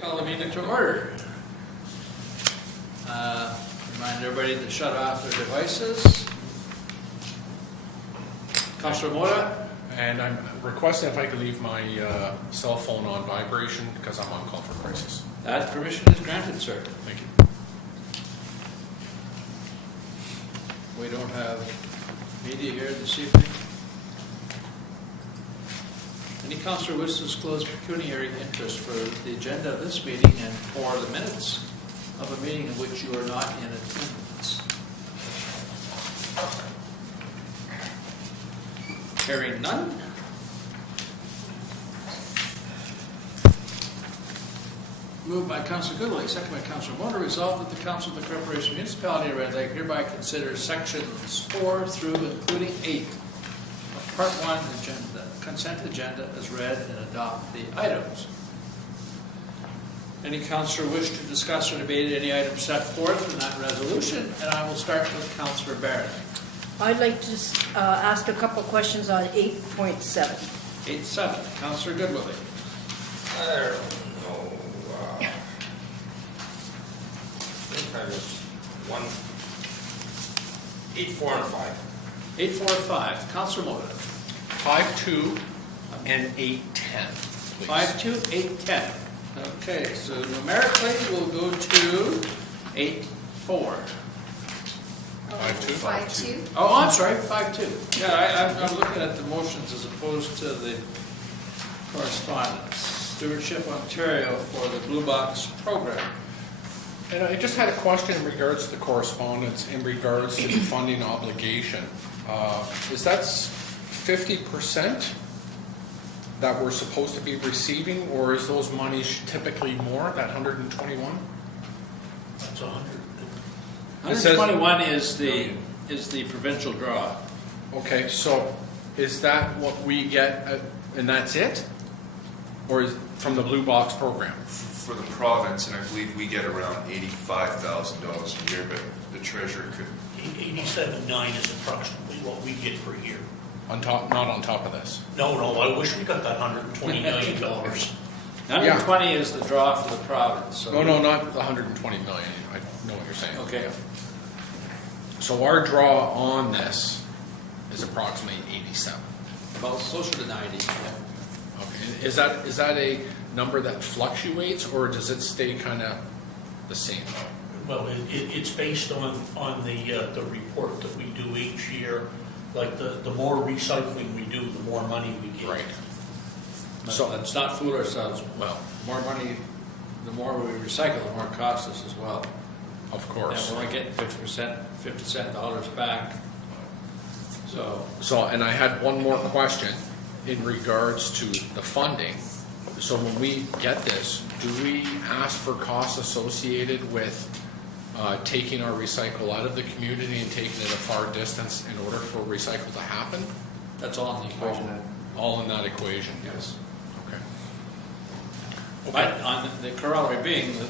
Call the meeting to order. Remind everybody to shut off their devices. Councilor Mota? And I'm requesting if I could leave my cell phone on vibration because I'm on call for crisis. That permission is granted, sir. Thank you. We don't have media here this evening. Any councillor wishes to disclose pecuniary interest for the agenda of this meeting and for the minutes of a meeting in which you are not in attendance? Hearing none. Moved by Councillor Goodley, second by Councillor Mota, resolved that the Council of the Corporation Municipality of Red Lake hereby considers sections 4 through including 8 of Part 1 agenda, consent agenda as read and adopt the items. Any councillor wish to discuss or debate any item set forth in that resolution? And I will start with Councillor Barrett. I'd like to ask a couple of questions on 8.7. 8.7, Councillor Goodwillie. I don't know. I think I was 8, 4, and 5. 8, 4, 5, Councillor Mota. 5-2 and 8-10. 5-2, 8-10. Okay, so numerically we'll go to 8-4. 5-2. 5-2. Oh, I'm sorry, 5-2. Yeah, I'm looking at the motions as opposed to the correspondence. Stewardship Ontario for the Blue Box program. And I just had a question in regards to the correspondence in regards to the funding obligation. Is that 50% that we're supposed to be receiving, or is those monies typically more, that 121? That's 100. 121 is the provincial draw. Okay, so is that what we get, and that's it? Or is from the Blue Box program? For the province, and I believe we get around $85,000 a year, but the treasurer could. 87.9 is approximately what we get per year. On top, not on top of this. No, I wish we got that $120 million. 120 is the draw for the province. So No, not the 120 million. I know what you're saying. Okay. So our draw on this is approximately 87. About closer to 90. Yeah. Okay. Is that a number that fluctuates, or does it stay kind of the same? Well, it's based on the report that we do each year. Like the more recycling we do, the more money we get. Right. So let's not fool ourselves. Well, more money, the more we recycle, the more it costs us as well. Of course. And we're only getting 50 cent dollars back. So And I had one more question in regards to the funding. So when we get this, do we ask for costs associated with taking our recycle out of the community and taking it a far distance in order for recycle to happen? that's all in the equation. All in that equation, yes. Okay. But on the corollary being that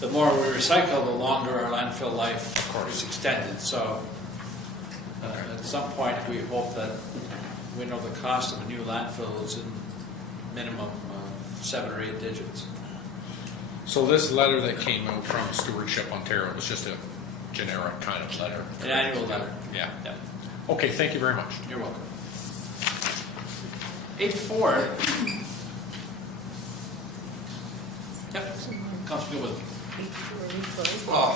the more we recycle, the longer our landfill life, of course, is extended. So at some point, we hope that we know the cost of a new landfill is in minimum 7 or 8 digits. So this letter that came out from Stewardship Ontario was just a generic kind of letter? An annual letter. Yeah. Yeah. Okay, thank you very much. You're welcome. 8-4. Yep. Councilor with 8.4. Well,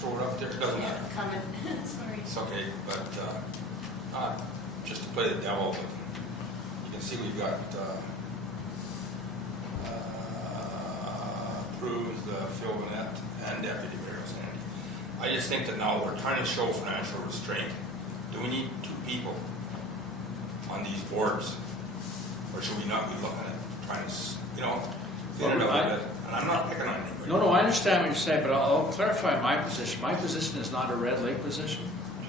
throw it up there, it doesn't Yeah, matter. comment. Sorry. It's okay, but just to play the devil, you can see we've got approved Phil Vanette and Deputy Mayor Sandy. I just think that now we're trying to show financial restraint. Do we need 2 people on these boards? Or should we not be looking at trying to, clean it up a bit? And I'm not picking on anybody. No, I understand what you're saying, but I'll clarify my position. My position is not a Red Lake position.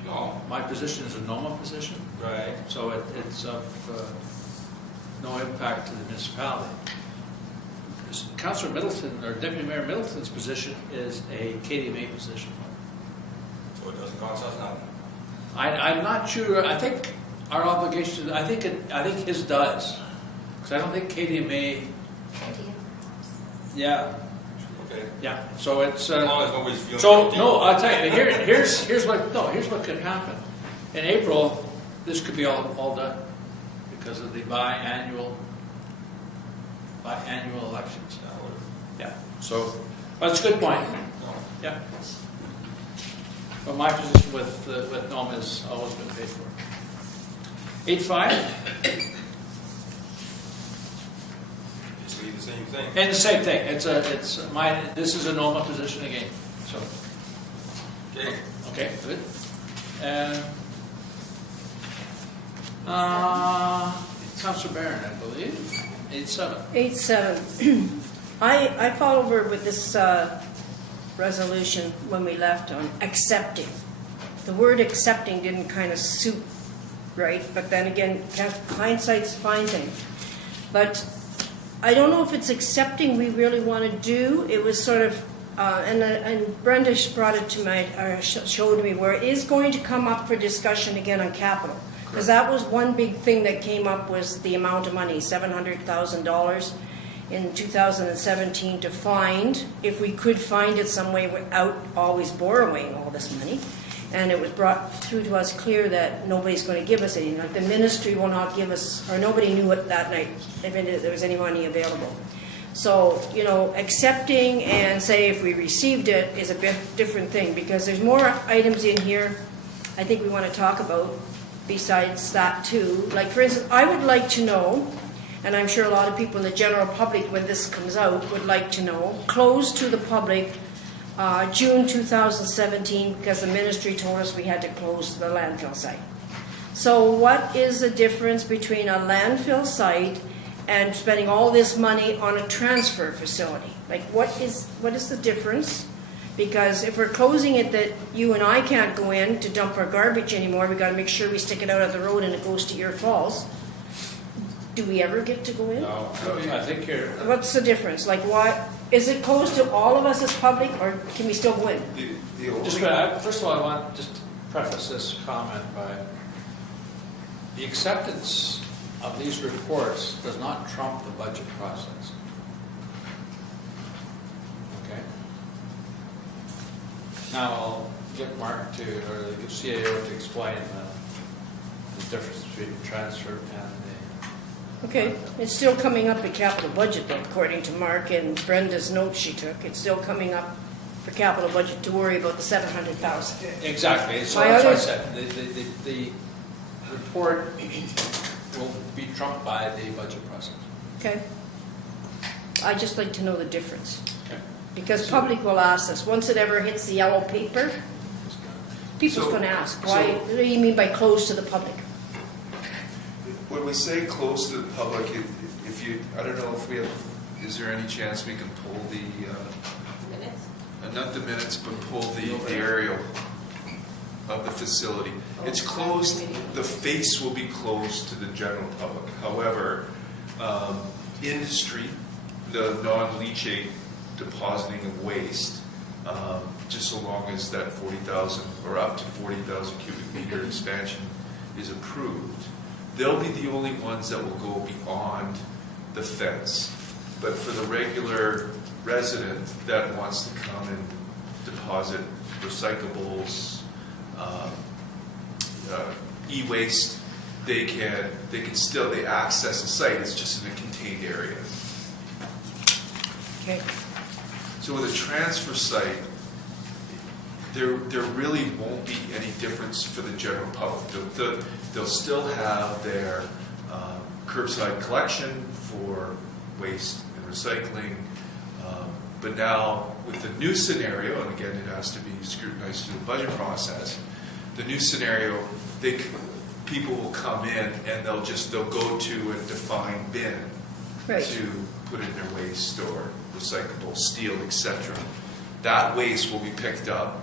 No? My position is a NOMA position. Right. So it's of no impact to the municipality. Councillor Middleton, or Deputy Mayor Middleton's position is a KDMA position. So it doesn't cost us nothing. I'm not sure. I think our obligation. I think his does, because I don't think KDMA Yeah, Okay? yeah, so it's, As long as nobody's feeling so, guilty. no, I'll tell you, here's what could happen. In April, this could be all done because of the biannual elections. Yeah, So, that's a good point, No. yeah. But my position with NOM has always been paid for. 8.5, Basically the same thing. and the same thing, this is a NOMA position again, so, Okay? okay, good. And, Councillor Barron, I believe, 8.7. 8.7. I followed over with this resolution when we left on accepting. The word accepting didn't kind of suit right, but then again, hindsight's a fine thing. But I don't know if it's accepting we really want to do. It was sort of, and Brenda brought it to showed me where it is going to come up for discussion again on capital. Because that was one big thing that came up was the amount of money, $700,000 in 2017 to find, if we could find it some way without always borrowing all this money. And it was brought through to us clear that nobody's going to give us any. Like the ministry will not give us, or nobody knew it that night, if there was any money available. So, accepting and say if we received it is a bit different thing, because there's more items in here I think we want to talk about besides that too. Like for instance, I would like to know, and I'm sure a lot of people in the general public when this comes out would like to know, closed to the public June 2017 because the ministry told us we had to close the landfill site. So what is the difference between a landfill site and spending all this money on a transfer facility? Like what is the difference? Because if we're closing it that you and I can't go in to dump our garbage anymore, we got to make sure we stick it out on the road and it goes to Ear Falls. Do we ever get to go in? No, I think you're, What's the difference? Like why, is it closed to all of us as public or can we still go in? The only, first of all, I want just to preface this comment by the acceptance of these reports does not trump the budget process. Okay? Now I'll get Mark to, or the CAO to explain the difference between transfer and the... Okay, it's still coming up in capital budget though, according to Mark and Brenda's notes she took. It's still coming up for capital budget to worry about the 700,000. Exactly, so My that's what I other- said, the report will be trumped by the budget process. Okay? I'd just like to know the difference. Okay. Because public will ask us, once it ever hits the yellow paper, people's So- going to ask, so- what do you mean by closed to the public? when we say close to the public, if you, I don't know if we have, is there any chance we can pull the, Minutes? not the minutes, but pull the aerial of the facility? It's closed, the face will be closed to the general public. However, industry, the non-leachate depositing of waste, just so long as that 40,000 or up to 40,000 cubic meter expansion is approved, they'll be the only ones that will go beyond the fence. But for the regular resident that wants to come and deposit recyclables, e-waste, they access the site. It's just in a contained area. Okay. So with a transfer site, there really won't be any difference for the general public. They'll still have their curbside collection for waste and recycling. But now with the new scenario, and again it has to be scrutinized through the budget process, the new scenario, people will come in and they'll go to a defined bin Right. to put in their waste or recyclable steel, etc. That waste will be picked up,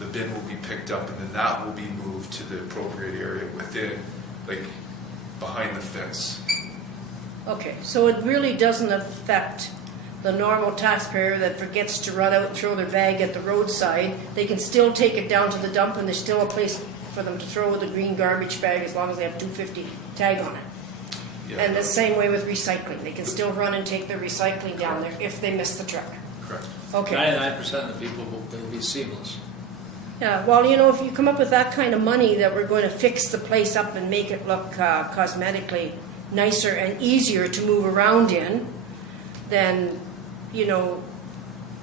the bin will be picked up, and then that will be moved to the appropriate area within, like behind the fence. Okay, so it really doesn't affect the normal taxpayer that forgets to run out and throw their bag at the roadside. They can still take it down to the dump and there's still a place for them to throw the green garbage bag as long as they have 250 tag on it. Yeah. And the same way with recycling. They can still run and take their recycling down there if they miss the truck. Correct. Okay. 99% of the people will be seamless. Yeah, well, if you come up with that kind of money that we're going to fix the place up and make it look cosmetically nicer and easier to move around in, then,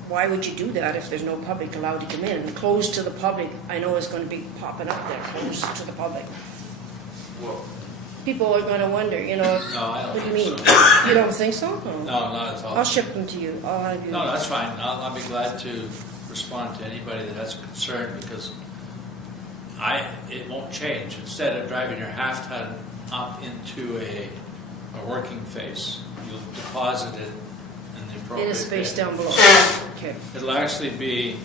why would you do that if there's no public allowed to come in? And closed to the public, I know is going to be popping up there, closed to the public. Well, People are going to wonder, No, I what don't do you think mean? so. You don't think so? No, not at all. I'll ship them to you. I'll have you. No, that's fine. I'll be glad to respond to anybody that has a concern because it won't change. Instead of driving your half ton up into a working face, you'll deposit it in the appropriate In a space bin. down below. Okay. It'll actually be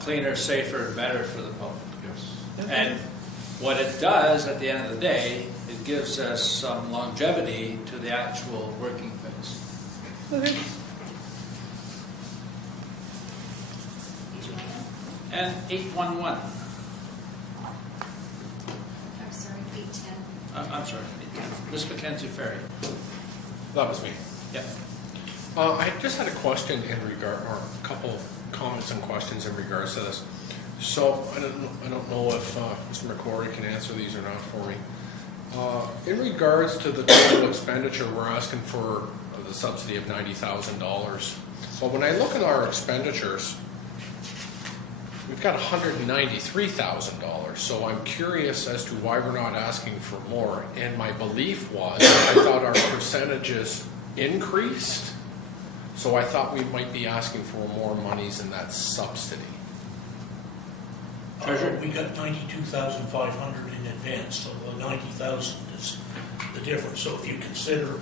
cleaner, safer, and better for the public. yes. And what it does at the end of the day, it gives us some longevity to the actual working phase. Okay. And 811, I'm sorry, 810. I'm sorry, 810. Miss Mackenzie Ferry. That was me. Yep. I just had a question or a couple comments and questions in regards to this. So I don't know if Mr. McCrory can answer these or not for me. In regards to the total expenditure, we're asking for the subsidy of $90,000. But when I look at our expenditures, we've got $193,000. So I'm curious as to why we're not asking for more. And my belief was, I thought our percentages increased. So I thought we might be asking for more monies in that subsidy. Treasurer? We got 92,500 in advance, so the 90,000 is the difference. So if you consider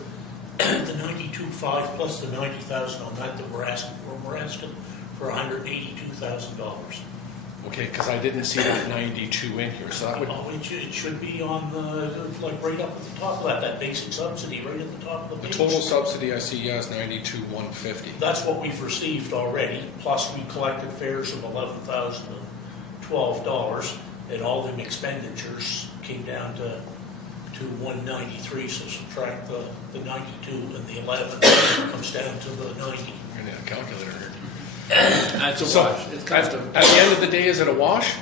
the 92.5 plus the 90,000 on that we're asking for $182,000. Okay, because I didn't see that 92 in here, so that would, Oh, it should be on right up at the top of that basic subsidy, right at the top of the the page. total subsidy I see is 92,150. That's what we've received already, plus we collected fares of $11,012, and all them expenditures came down to 193, so subtract the 92 and the 11, comes down to the 90. I need a calculator here. That's a So, wash. It comes to, At the end of the day, is it a wash?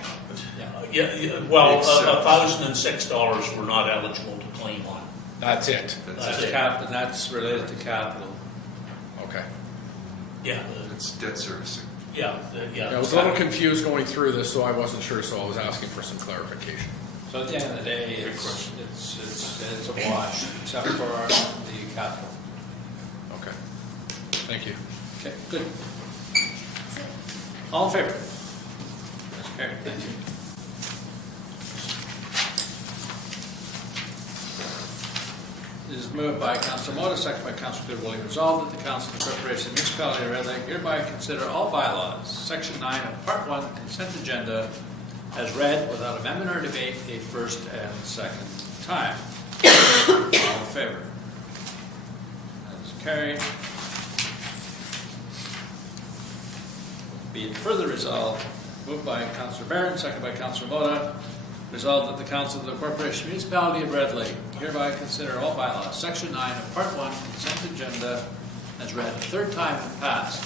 Well, It's, $1,006 we're not eligible to claim on. That's it. that's it. and that's related to capital. Okay. Yeah, It's debt servicing. I was a little confused going through this, so I wasn't sure, so I was asking for some clarification. So at the end of the day, Good it's question. a wash, except for the capital. Okay. Thank you. Okay, good. That's it. All in favor? That's carried. Thank you. It is moved by Councilor Mota, second by Councilor Goodwillie. Resolved that the Council of the Corporation of the Municipality of Red Lake hereby consider all bylaws, Section 9 of Part 1 consent agenda as read without amendment or debate a first and second time. All in favor? That is carried. Be it further resolved, moved by Councilor Barron, second by Councilor Mota, resolved that the Council of the Corporation Municipality of Red Lake hereby consider all bylaws, Section 9 of Part 1 consent agenda as read a third time and passed.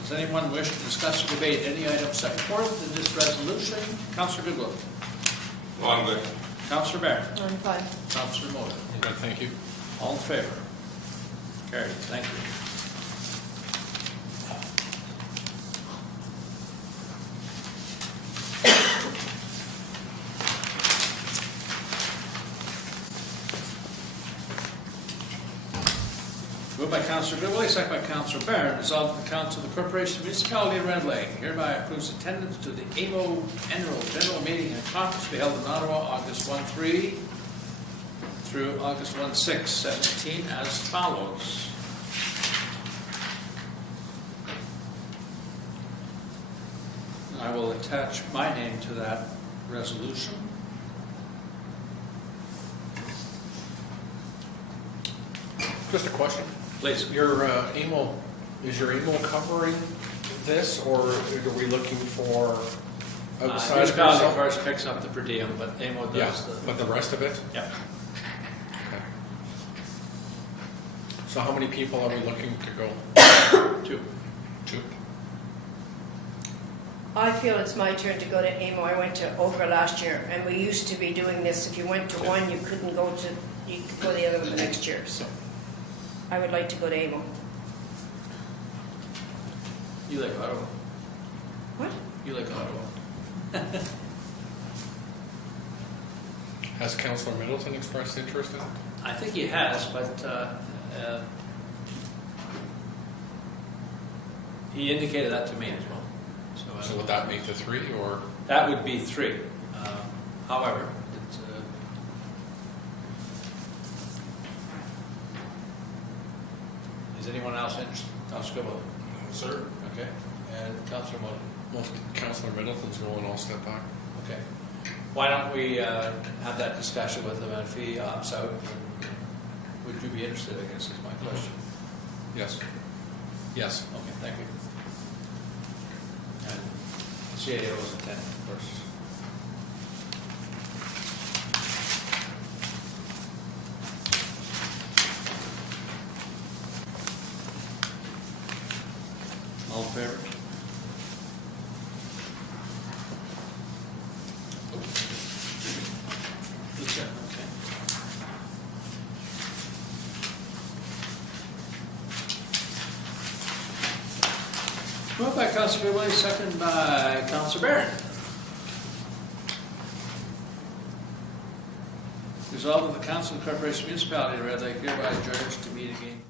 Does anyone wish to discuss or debate any item set forth in this resolution? Councilor Goodwill. No, I'm good. Councilor Barron. I'm fine. Councilor Mota. Okay, thank you. All in favor? Carried. Thank you. Moved by Councilor Goodwillie, second by Councilor Barron, resolved that the Council of the Corporation of the Municipality of Red Lake hereby approves attendance to the AMO Annual General Meeting and Conference to be held in Ottawa, August 1-3 through August 1-6, 17, as follows. I will attach my name to that resolution. Just a question. Please. Your AMO, is your AMO covering this, or are we looking for outside of Municipality, of yourself? course, picks up the per diem, but AMO Yeah, does the... but the rest of it? Yep. Okay. So how many people are we looking to go? 2. 2? I feel it's my turn to go to AMO. I went to Ogra last year, and we used to be doing this. If you went to one, you couldn't go to, you could go the other one the next year. So I would like to go to AMO. You like Ottawa? What? You like Ottawa? Has Councillor Middleton expressed interest in it? I think he has, but he indicated that to me as well. So would that make the 3, or? That would be 3. However, it's, is anyone else interested? Councilor Goodwin? No, sir. Okay. And Councilor Moden? Well, if Councillor Middleton's going, I'll step back. Okay. Why don't we have that discussion with him, and if he opts out, would you be interested, I guess is my question. Yes. Yes. Okay, thank you. And the CAO was attending, of course. All in favor? Lisa, okay. Moved by Councilor Goodwin, second by Councilor Barron. Resolved that the Council of the Corporation Municipality of Red Lake hereby adjourns to meet again.